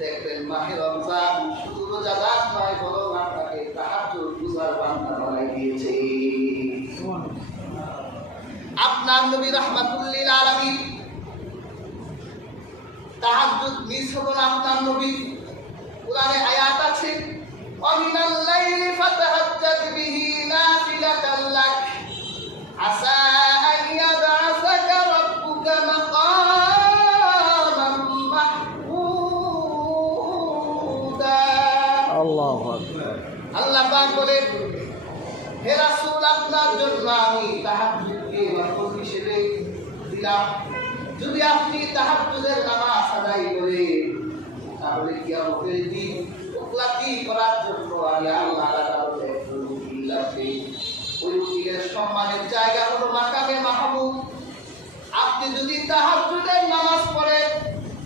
দেখবেন মাহে রমজান শুধু রোজাদার নয়, বরং আপনাকে তাহাজ্জুদ গুজার বান্দা বানাই দিয়েছে। আপনার নবী রাহমাতুল লিল আলামিন তাহাজ্জুদ মিস হলো না। আপনার নবী কোরআনে আয়াত আছে, ওয়ামিনাল লাইলি ফাতাহাজ্জাদ বিহি নাফিলাতাল লাক আসা আন ইয়াবআসাকা রাব্বুকা মাকামান মাহমুদা। আল্লাহু আকবার। আল্লাহ পাক বলেন, হে রাসূল, আপনার জন্য আমি তাহাজ্জুদকে ওয়াজিব হিসেবে দিলাম। যদি আপনি তাহাজ্জুদের নামাজ আদায় করেন, তাহলে কিয়ামতের দিন উপলব্ধি করার জন্য আমি আল্লাহ আদালতে উকিল আছে। ওই উকিলের সম্মানের জায়গা হলো মাকামে মাহমুদ। আপনি যদি তাহাজ্জুদের নামাজ পড়েন,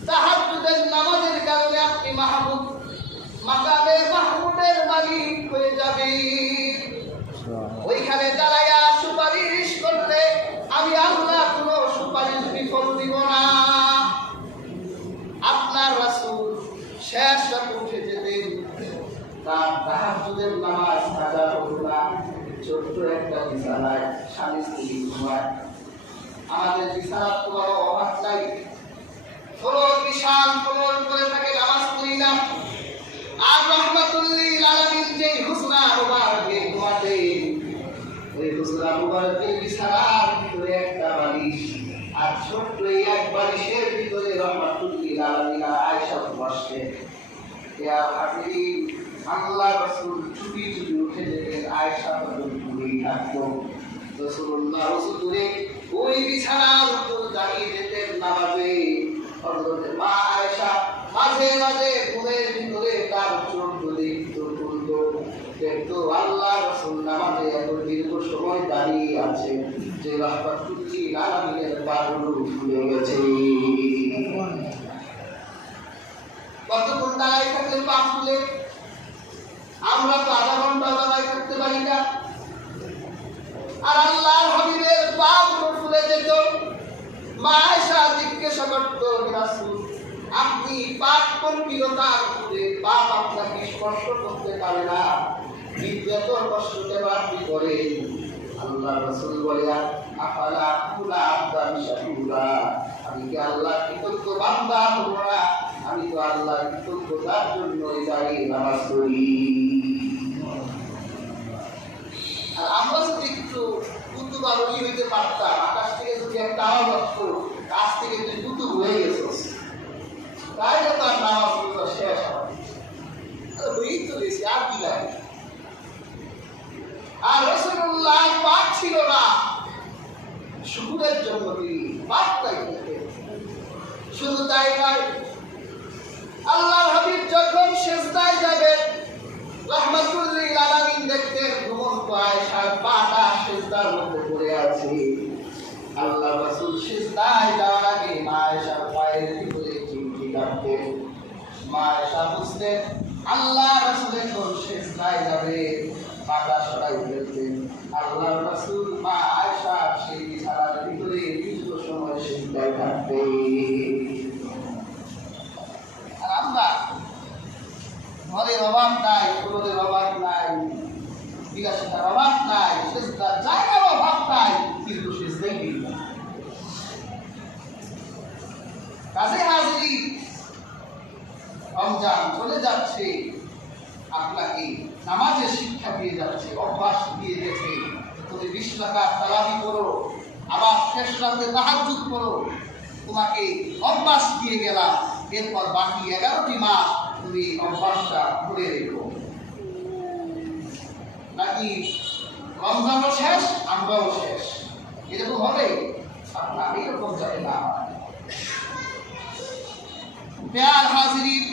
তাহাজ্জুদের নামাজের কারণে আপনি মাহমুদ মাকামে মাহমুদের মালিক হয়ে যাবেন। ওইখানে দাঁড়াইয়া সুপারিশ করতে আমি আল্লাহ কোনো সুপারিশ বিফল দিব না। আপনার রাসূল শেষ রাতে উঠে যেতেন, তার তাহাজ্জুদের নামাজ কাজা হতো না। ছোট্ট একটা বিছানায় স্বামী স্ত্রী ঘুমায়। আমাদের বিছানার কোনো অভাব নাই, ফ্লোর বিশাল ফ্লোর করে থাকে, নামাজ পড়ি না। আর রাহমাতুল লিল আলামিন যেই হুজরা মুবারকে ঘুমাতেন, ওই হুজরা মুবারকের বিছানার ভিতরে একটা বালিশ, আর ছোট্ট এই এক বালিশের ভিতরে রাহমাতুল লিল আলামিন আয়েশা বসতেন। ইয়া হাবিব, আল্লাহ রাসূল চুপি চুপি উঠে যেতেন, আয়েশা পড়েই থাকতো। রাসূলুল্লাহ হুজুরে ওই বিছানার উপর দাঁড়িয়ে যেতেন নামাজে। হযরত মা আয়েশা মাঝে মাঝে ঘুমের ভিতরে তার চোখ খুলতো, দেখতো আল্লাহ রাসূল নামাজে এত দীর্ঘ সময় দাঁড়িয়ে আছে যে রাহমাতুল লিল আলামিনের পাগুলো ফুলে গেছে। কতক্ষণ দাঁড়াই থাকলে পা ফুলে? আমরা তো আধা ঘন্টা দাঁড়াই থাকতে পারি না। আর আল্লাহর হাবিবের পাগুলো ফুলে যেত। মা আয়েশা জিজ্ঞাসা করতো, রাসূল আপনি পাপ কর্মীরতার উপরে, পাপ আপনাকে স্পর্শ করতে পারে না, যত কষ্ট দেব আপনি করেন। আল্লাহ রাসূল বলেন, আফালা কুলা আবদান শাকুরা, আমি কি আল্লাহ কৃতজ্ঞ বান্দা হব না? আমি তো আল্লাহ কৃতজ্ঞতার জন্য দাঁড়িয়ে নামাজ পড়ি। আর আমরা যদি একটু কুতুব আলোকি হইতে পারতাম, আকাশ থেকে যদি একটা আওয়াজ আসতো, কাছ থেকে তুই কুতুব হয়ে গেছিস, তাহলে তো আর নামাজ পড়া শেষ হয়। হয়েই তো গেছি, আর কি লাগে? আর রাসূলুল্লাহ পাক ছিল না, শুকরের জন্য তিনি পাকটাই করতেন। শুধু তাই নয়, আল্লাহর হাবিব যখন সিজদায় যাবেন, রাহমাতুল লিল আলামিন দেখতেন ঘুমন্ত আয়েশার পাটা সিজদার মধ্যে পড়ে আছে। আল্লাহ রাসূল সিজদায় যাওয়ার আগে মা আয়েশার পায়ের ভিতরে চিমটি কাটতেন। মা আয়েশা বুঝতেন আল্লাহ রাসূল যখন সিজদায় যাবে, পাটা সরাই ফেলতেন। আল্লাহ রাসূল মা আয়েশা সেই বিছানার ভিতরে দীর্ঘ সময় সিজদায় থাকতেন। আর আমরা ঘরের অভাব নাই, ফ্লোরের অভাব নাই, বিলাসিতার অভাব নাই, সিজদার জায়গার অভাব নাই, কিন্তু সিজদাই নেই। কাজে হাজির, রমজান চলে যাচ্ছে, আপনাকে নামাজের শিক্ষা দিয়ে যাচ্ছে, অভ্যাস দিয়ে গেছে। তুমি 20 রাকাত তারাবি করো, আবার শেষ রাতে তাহাজ্জুদ করো, তোমাকে অভ্যাস দিয়ে গেলাম। এরপর বাকি 11টি মাস তুমি অভ্যাসটা করে রেখো। নাকি রমজানও শেষ, আমরাও শেষ, এরকম হবে? আপনার এরকম যাবে না। প্যার হাজির,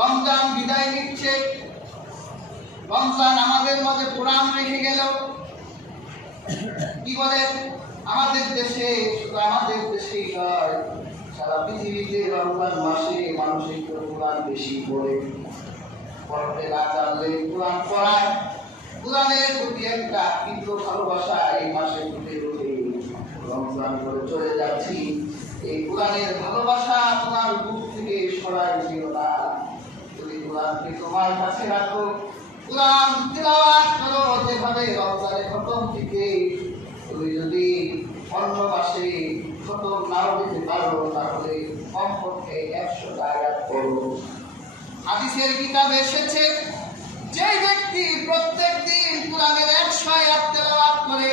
রমজান বিদায় নিচ্ছে। রমজান আমাদের মাঝে কোরআন রেখে গেল। কি বলেন? আমাদের দেশে, শুধু আমাদের দেশেই নয়, সারা পৃথিবীতে রমজান মাসে মানুষ একটু কোরআন বেশি পড়ে। পড়তে না জানলে কোরআন পড়ায়। কোরআনের প্রতি একটা তীব্র ভালোবাসা এই মাসে ফুটে ওঠে। রমজান করে চলে যাচ্ছি, এই কোরআনের ভালোবাসা তোমার বুক থেকে সরাই দিও কোরআনকে তোমার কাছে রাখো, কোরআন তিলাওয়াত করো যেভাবে রমজানে খতম থেকে। তুমি যদি অন্য মাসে খতম নাও দিতে পারো তাহলে কমপক্ষে 100 আয়াত পড়ো। হাদিসের কিতাবে এসেছে যে ব্যক্তি প্রত্যেকদিন কোরআনের 100 আয়াত তেলাওয়াত করে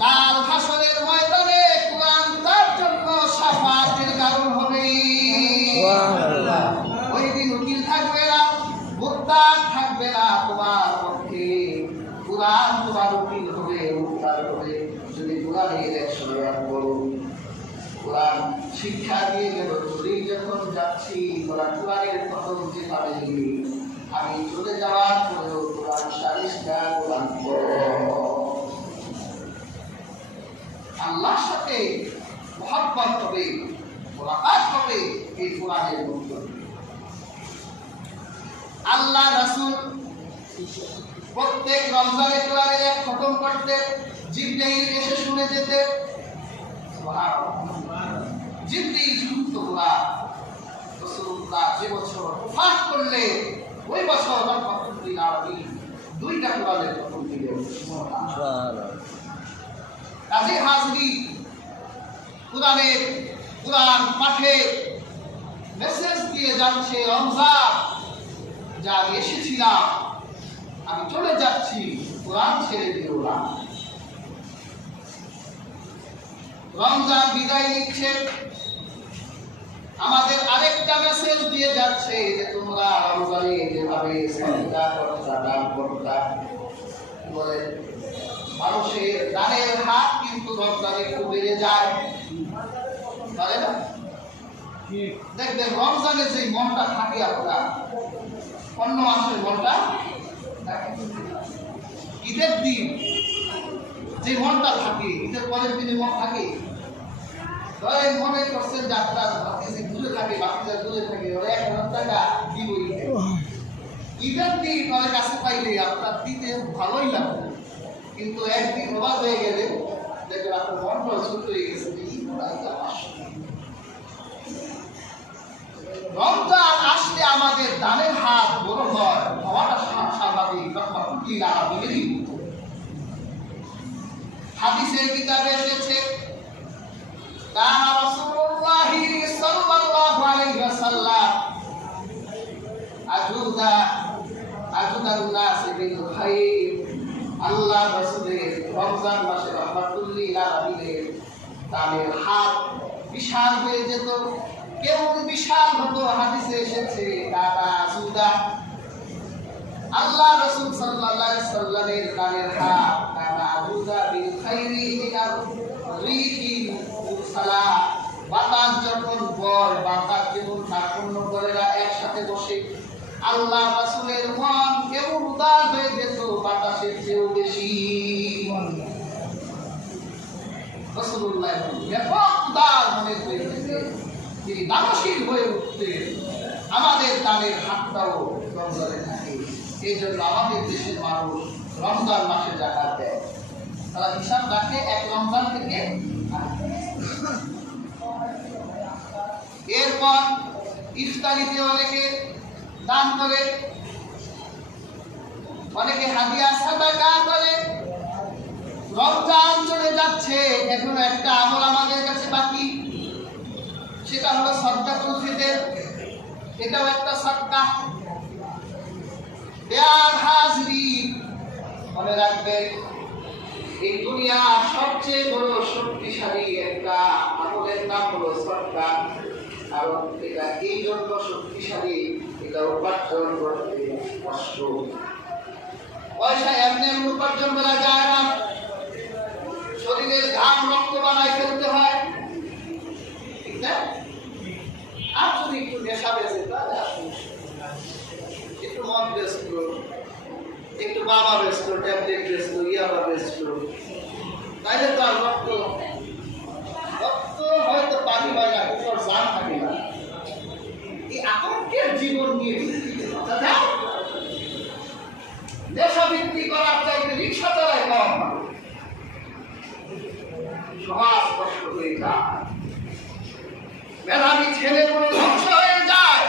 কাল হাসরের ময়দানে কোরআন তার জন্য শাফাতের কারণ হবে। সুবহানাল্লাহ। ওই দিন উকিল থাকবে না, মুত্তাক থাকবে না, তোমার পক্ষে কোরআন তোমার উকিল হবে, মুত্তাক হবে। যদি কোরআনের 100 আয়াত পড়ো, কোরআন শিক্ষা দিয়ে গেল চলে যখন যাচ্ছি কোরআনের খতম যেভাবে দিবি, আমি চলে যাওয়ার পরেও কোরআন 40টা কোরআন পড়ো। আল্লাহর সাথে মহব্বত হবে, মুলাকাত হবে এই কোরআনের মধ্যে। আল্লাহ রাসূল প্রত্যেক রমজানে কোরআনের এক খতম করতে জিবরাইল এসে শুনে যেতে। সুবহানাল্লাহ। জিবরাইল শুনতো কোরআন, রাসূলুল্লাহ যে বছর পাঠ করলে ওই বছর রহমাতুল আলামিন 2টা কোরআনের খতম দিলেন। সুবহানাল্লাহ। কাজী হাজরি কোরআন পাঠে মেসেজ দিয়ে যাচ্ছে, রমজান যা এসেছিলাম আমি চলে যাচ্ছি, কোরআন ছেড়ে দিও না। রমজান বিদায় নিচ্ছে, আমাদের আরেকটা মেসেজ দিয়ে যাচ্ছে যে তোমরা রমজানে যেভাবে সাদকা করতা, দান করতা, বলে মানুষের দানের হাত কিন্তু রমজানে একটু বেড়ে যায়, তাই না? দেখবেন রমজানে যে মনটা থাকে আপনার, অন্য মাসের মনটা ঈদের দিন যে মনটা থাকে, ঈদের পরের দিনে মন থাকে। ধরেন মনে করছেন যে আপনার বাকিদের দূরে থাকে, বাকিদের দূরে থাকে, ওরা 1000 টাকা দিব ঈদের দিন ওদের কাছে পাইলে আপনার দিতে ভালোই লাগবে, কিন্তু একদিন অবাক হয়ে গেলে দেখবেন আপনার মনটা ছোট হয়ে গেছে। রমজান আসলে আমাদের দানের হাত বড় হয়, হওয়াটা স্বাভাবিক। হাদিসের কিতাবে এসেছে কানা রাসূলুল্লাহ সাল্লাল্লাহু আলাইহি ওয়াসাল্লাম আজুদান নাস বিল খায়র। আল্লাহ রাসূলের রমজান মাসে রহমাতুল লিল আলামিনের দানের হাত বিশাল হয়ে যেত। কেমন বিশাল হতো? হাদিসে এসেছে কানা আজুদা, আল্লাহ রাসূল সাল্লাল্লাহু আলাইহি ওয়াসাল্লামের দানের হাত কানা আজুদা বিল খায়রি মিনার রিহিল মুরসালা। বাতাস যখন বয়, বাতাস যেমন কার্পণ্য করে না একসাথে বসে, আল্লাহ রাসূলের মন কেমন উদার হয়ে যেত বাতাসের চেয়েও বেশি। রাসূলুল্লাহ ব্যাপক উদার মনে হয়ে যেতে, তিনি দানশীল হয়ে উঠতেন। আমাদের দানের হাতটাও রমজানে থাকে। এই জন্য আমাদের দেশের মানুষ রমজান মাসে জাকাত দেয়, তারা হিসাব রাখে এক রমজান থেকে। এরপর ইফতারিতে অনেকে দান করে, অনেকে হাদিয়া সাদাকা করে। রমজান চলে যাচ্ছে, এখন একটা আমল আমাদের কাছে বাকি, সেটা হলো সাদকাতুল ফিতর। এটাও একটা সাদকা। প্রিয় হাজরিন, মনে রাখবেন এই দুনিয়ার সবচেয়ে বড় শক্তিশালী একটা আমলের নাম হলো সাদকা। কারণ এটা এই জন্য শক্তিশালী, এটা উপার্জন করতে কষ্ট। পয়সা এমনি উপার্জন করা যায় না, শরীরের ঘাম রক্ত বানায় ফেলতে হয়, ঠিক না? আর যদি একটু নেশা বেঁচে, তাহলে একটু মদ বেচল, একটু বাবা বেচল, ট্যাবলেট বেচল, ইয়াবা বেচল, তাইলে তো আর রক্ত হয়তো পানি হয় না, কিন্তু জান থাকে না। এই আতঙ্কের জীবন নিয়ে নেশা বিক্রি করার চাইতে রিক্সা চালায় কম, সমাজ কষ্ট হয়ে যায়, মেধাবী ছেলেগুলো ধ্বংস হয়ে যায়।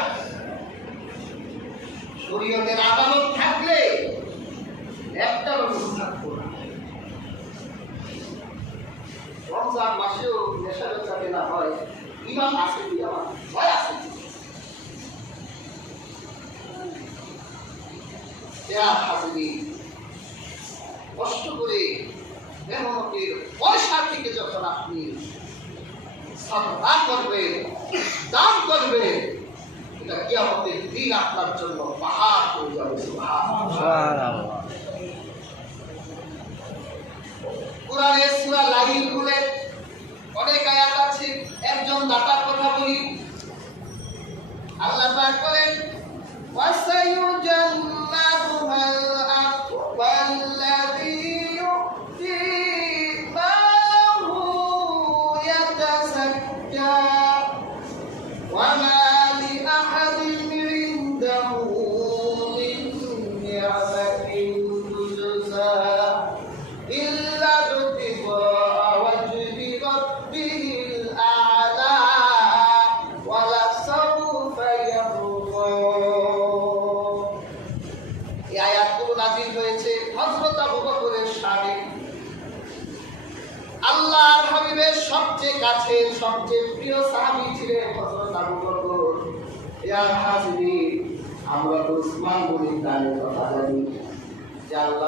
কষ্ট করে মেহনতের পয়সা থেকে যখন আপনি সাদকা করবেন, দান করবেন, এটা কিয়ামতের দিন আপনার জন্য পাহাড় হয়ে যাবে। সুবহানাল্লাহ। কোরআনের সূরা লাইল খুলে অনেক আয়াত আছে। একজন দাতার কথা বলি। আল্লাহ পাক বলেন ওয়াসায়ুজান্নাবুহাল আতওয়াল্লাযী ইউতি মাহু ইয়াতাসাক্কা ওয়া মা লিআহাদিন ইনদাহু মিন নি'মাতিন তুজজা ইল্লা বিতিগা ওয়াজহি রাব্বিহিল আ'লা ওয়া লাসাউফা ইয়ারদা। এই আয়াতগুলো নাযিল হয়েছে হযরত আবু বকরের শানে। আল্লাহর হাবিবের সবচেয়ে কাছের সবচেয়ে প্রিয় সাহাবী ছিলেন হযরত আবু বকর। ইয়া হাজিরিন, আমরা উসমান গনির দানের কথা জানি যে আল্লাহ